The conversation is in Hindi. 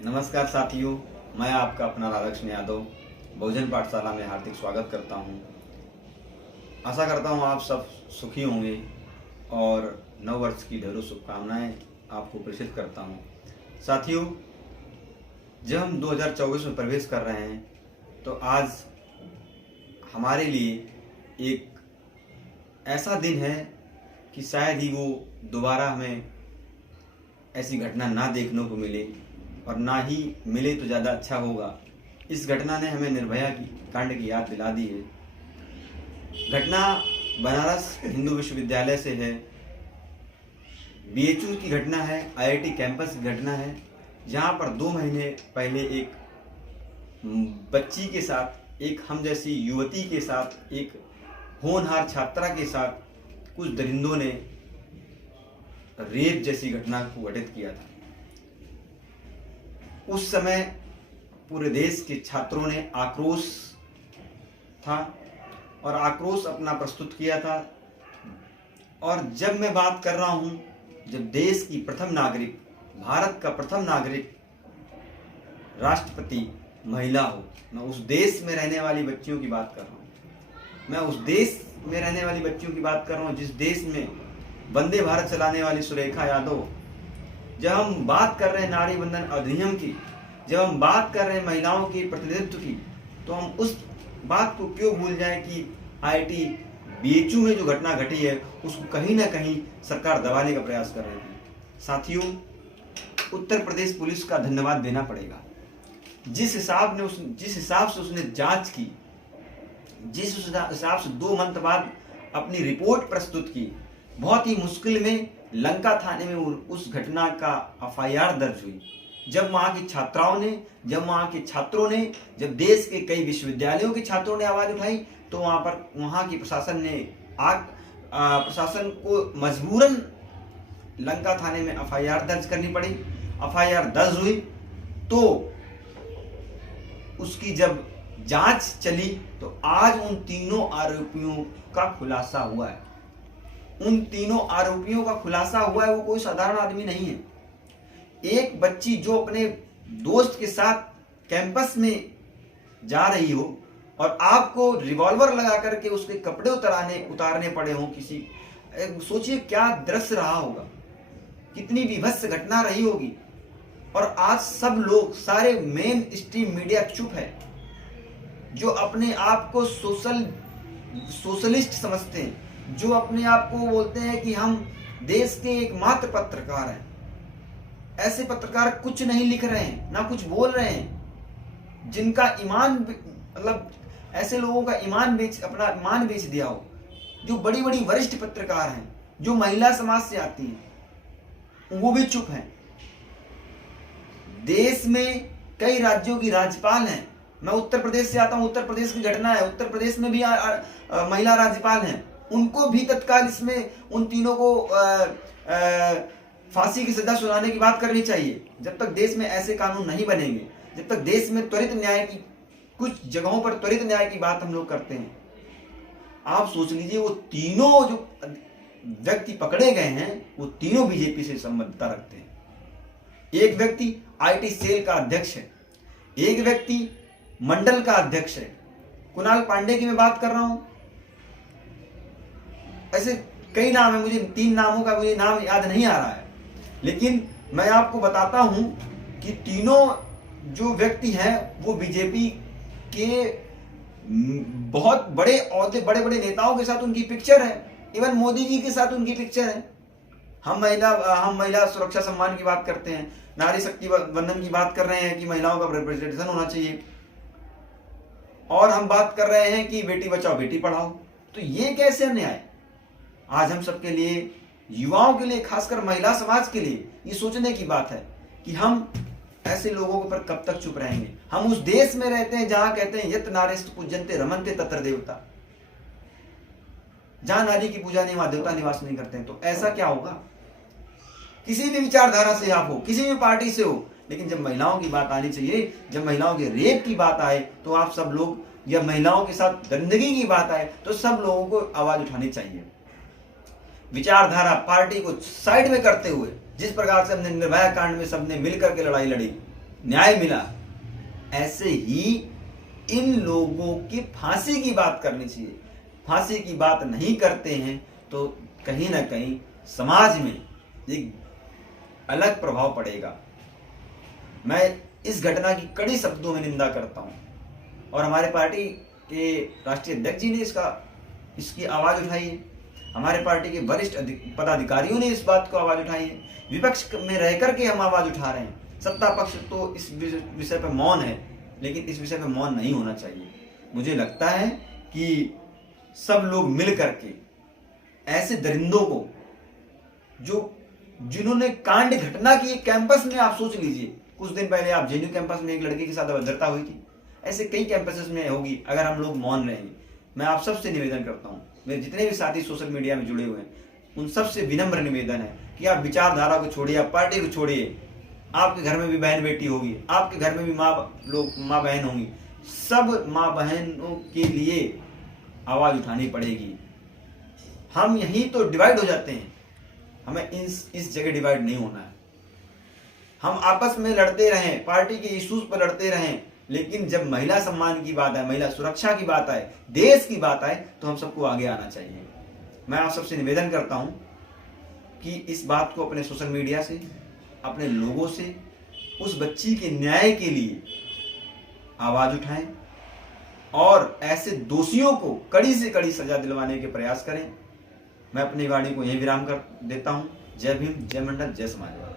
नमस्कार साथियों, मैं आपका अपना राधाकृष्ण यादव बहुजन पाठशाला में हार्दिक स्वागत करता हूं। आशा करता हूं आप सब सुखी होंगे और नव वर्ष की ढेरों शुभकामनाएं आपको प्रेषित करता हूं। साथियों, जब हम 2024 में प्रवेश कर रहे हैं तो आज हमारे लिए एक ऐसा दिन है कि शायद ही वो दोबारा हमें ऐसी घटना ना देखने को मिले, और ना ही मिले तो ज़्यादा अच्छा होगा। इस घटना ने हमें निर्भया की कांड की याद दिला दी है। घटना बनारस हिंदू विश्वविद्यालय से है, बीएचयू की घटना है, आईआईटी कैंपस की घटना है, जहां पर 2 महीने पहले एक बच्ची के साथ, एक हम जैसी युवती के साथ, एक होनहार छात्रा के साथ कुछ दरिंदों ने रेप जैसी घटना को घटित किया था। उस समय पूरे देश के छात्रों ने आक्रोश था और आक्रोश अपना प्रस्तुत किया था। और जब मैं बात कर रहा हूं, जब देश की प्रथम नागरिक, भारत का प्रथम नागरिक राष्ट्रपति महिला हो, मैं उस देश में रहने वाली बच्चियों की बात कर रहा हूं। मैं उस देश में रहने वाली बच्चियों की बात कर रहा हूं जिस देश में वंदे भारत चलाने वाली सुरेखा यादव। जब हम बात कर रहे हैं नारी बंधन अधिनियम की, जब हम बात कर रहे हैं महिलाओं के प्रतिनिधित्व की, तो हम उस बात को क्यों भूल जाएं कि आईआईटी बीएचयू में जो घटना घटी है उसको कहीं ना कहीं सरकार दबाने का प्रयास कर रही है। साथियों, उत्तर प्रदेश पुलिस का धन्यवाद देना पड़ेगा। जिस हिसाब से उसने जांच की, जिस हिसाब से 2 मंथ बाद अपनी रिपोर्ट प्रस्तुत की, बहुत ही मुश्किल में लंका थाने में उस घटना का एफआईआर दर्ज हुई। जब वहां की छात्राओं ने, जब वहां के छात्रों ने, जब देश के कई विश्वविद्यालयों के छात्रों ने आवाज उठाई, तो वहां की प्रशासन ने प्रशासन को मजबूरन लंका थाने में एफआईआर दर्ज करनी पड़ी। एफआईआर दर्ज हुई तो उसकी जब जांच चली तो आज उन तीनों आरोपियों का खुलासा हुआ है। उन तीनों आरोपियों का खुलासा हुआ है। वो कोई साधारण आदमी नहीं है। एक बच्ची जो अपने दोस्त के साथ कैंपस में जा रही हो और आपको रिवॉल्वर लगा करके उसके कपड़े उतारने पड़े हो किसी, सोचिए क्या दृश्य रहा होगा, कितनी विभत्स घटना रही होगी। और आज सब लोग, सारे मेन स्ट्रीम मीडिया चुप है, जो अपने आप को सोशलिस्ट समझते हैं, जो अपने आप को बोलते हैं कि हम देश के एकमात्र पत्रकार हैं। ऐसे पत्रकार कुछ नहीं लिख रहे हैं, ना कुछ बोल रहे हैं, जिनका ईमान, मतलब ऐसे लोगों का अपना ईमान बेच दिया हो, जो बड़ी बड़ी वरिष्ठ पत्रकार हैं, जो महिला समाज से आती हैं, वो भी चुप हैं। देश में कई राज्यों की राज्यपाल हैं। मैं उत्तर प्रदेश से आता हूं, उत्तर प्रदेश की घटना है, उत्तर प्रदेश में भी महिला राज्यपाल हैं। उनको भी तत्काल इसमें उन तीनों को फांसी की सजा सुनाने की बात करनी चाहिए। जब तक देश में ऐसे कानून नहीं बनेंगे, जब तक देश में त्वरित न्याय की, कुछ जगहों पर त्वरित न्याय की बात हम लोग करते हैं। आप सोच लीजिए, वो तीनों जो व्यक्ति पकड़े गए हैं वो तीनों बीजेपी से संबद्धता रखते हैं। एक व्यक्ति आईटी सेल का अध्यक्ष है, एक व्यक्ति मंडल का अध्यक्ष है। कुणाल पांडे की मैं बात कर रहा हूं। ऐसे कई नाम है, मुझे 3 नामों का मुझे नाम याद नहीं आ रहा है, लेकिन मैं आपको बताता हूं कि तीनों जो व्यक्ति हैं वो बीजेपी के बहुत बड़े औहदे, बड़े बड़े नेताओं के साथ उनकी पिक्चर है। इवन मोदी जी के साथ उनकी पिक्चर है। हम महिला सुरक्षा सम्मान की बात करते हैं, नारी शक्ति वंदन की बात कर रहे हैं कि महिलाओं का रिप्रेजेंटेशन होना चाहिए, और हम बात कर रहे हैं कि बेटी बचाओ बेटी पढ़ाओ। तो ये कैसे अन्याय? आज हम सबके लिए, युवाओं के लिए, खासकर महिला समाज के लिए ये सोचने की बात है कि हम ऐसे लोगों पर कब तक चुप रहेंगे। हम उस देश में रहते हैं जहां कहते हैं यत नारेस्तु पूज्यन्ते रमन्ते तत्र देवता, जहां नारी की पूजा नहीं, वहां देवता निवास नहीं करते हैं। तो ऐसा क्या होगा? किसी भी विचारधारा से आप हो, किसी भी पार्टी से हो, लेकिन जब महिलाओं की बात आनी चाहिए, जब महिलाओं के रेप की बात आए तो आप सब लोग, या महिलाओं के साथ गंदगी की बात आए तो सब लोगों को आवाज उठानी चाहिए। विचारधारा, पार्टी को साइड में करते हुए, जिस प्रकार से हमने निर्भया कांड में सबने मिलकर के लड़ाई लड़ी, न्याय मिला, ऐसे ही इन लोगों की फांसी की बात करनी चाहिए। फांसी की बात नहीं करते हैं तो कहीं ना कहीं समाज में एक अलग प्रभाव पड़ेगा। मैं इस घटना की कड़ी शब्दों में निंदा करता हूं और हमारे पार्टी के राष्ट्रीय अध्यक्ष जी ने इसकी आवाज उठाई है। हमारे पार्टी के वरिष्ठ पदाधिकारियों ने इस बात को आवाज उठाई है। विपक्ष में रह करके हम आवाज उठा रहे हैं। सत्ता पक्ष तो इस विषय पर मौन है, लेकिन इस विषय पर मौन नहीं होना चाहिए। मुझे लगता है कि सब लोग मिल करके ऐसे दरिंदों को, जिन्होंने कांड घटना की कैंपस में, आप सोच लीजिए कुछ दिन पहले आप जेएनयू कैंपस में एक लड़के के साथ अभद्रता हुई थी, ऐसे कई कैंपसेस में होगी अगर हम लोग मौन रहेंगे। मैं आप सबसे निवेदन करता हूं, मेरे जितने भी साथी सोशल मीडिया में जुड़े हुए हैं उन सबसे विनम्र निवेदन है कि आप विचारधारा को छोड़िए, आप पार्टी को छोड़िए। आपके घर में भी बहन बेटी होगी, आपके घर में भी माँ बहन होंगी, सब माँ बहनों के लिए आवाज उठानी पड़ेगी। हम यहीं तो डिवाइड हो जाते हैं, हमें इस जगह डिवाइड नहीं होना है। हम आपस में लड़ते रहें, पार्टी के इश्यूज पर लड़ते रहें, लेकिन जब महिला सम्मान की बात आए, महिला सुरक्षा की बात आए, देश की बात आए, तो हम सबको आगे आना चाहिए। मैं आप सबसे निवेदन करता हूं कि इस बात को अपने सोशल मीडिया से, अपने लोगों से उस बच्ची के न्याय के लिए आवाज उठाएं और ऐसे दोषियों को कड़ी से कड़ी सजा दिलवाने के प्रयास करें। मैं अपनी वाणी को यहीं विराम कर देता हूं। जय भीम, जय मंडल, जय समाजवादी।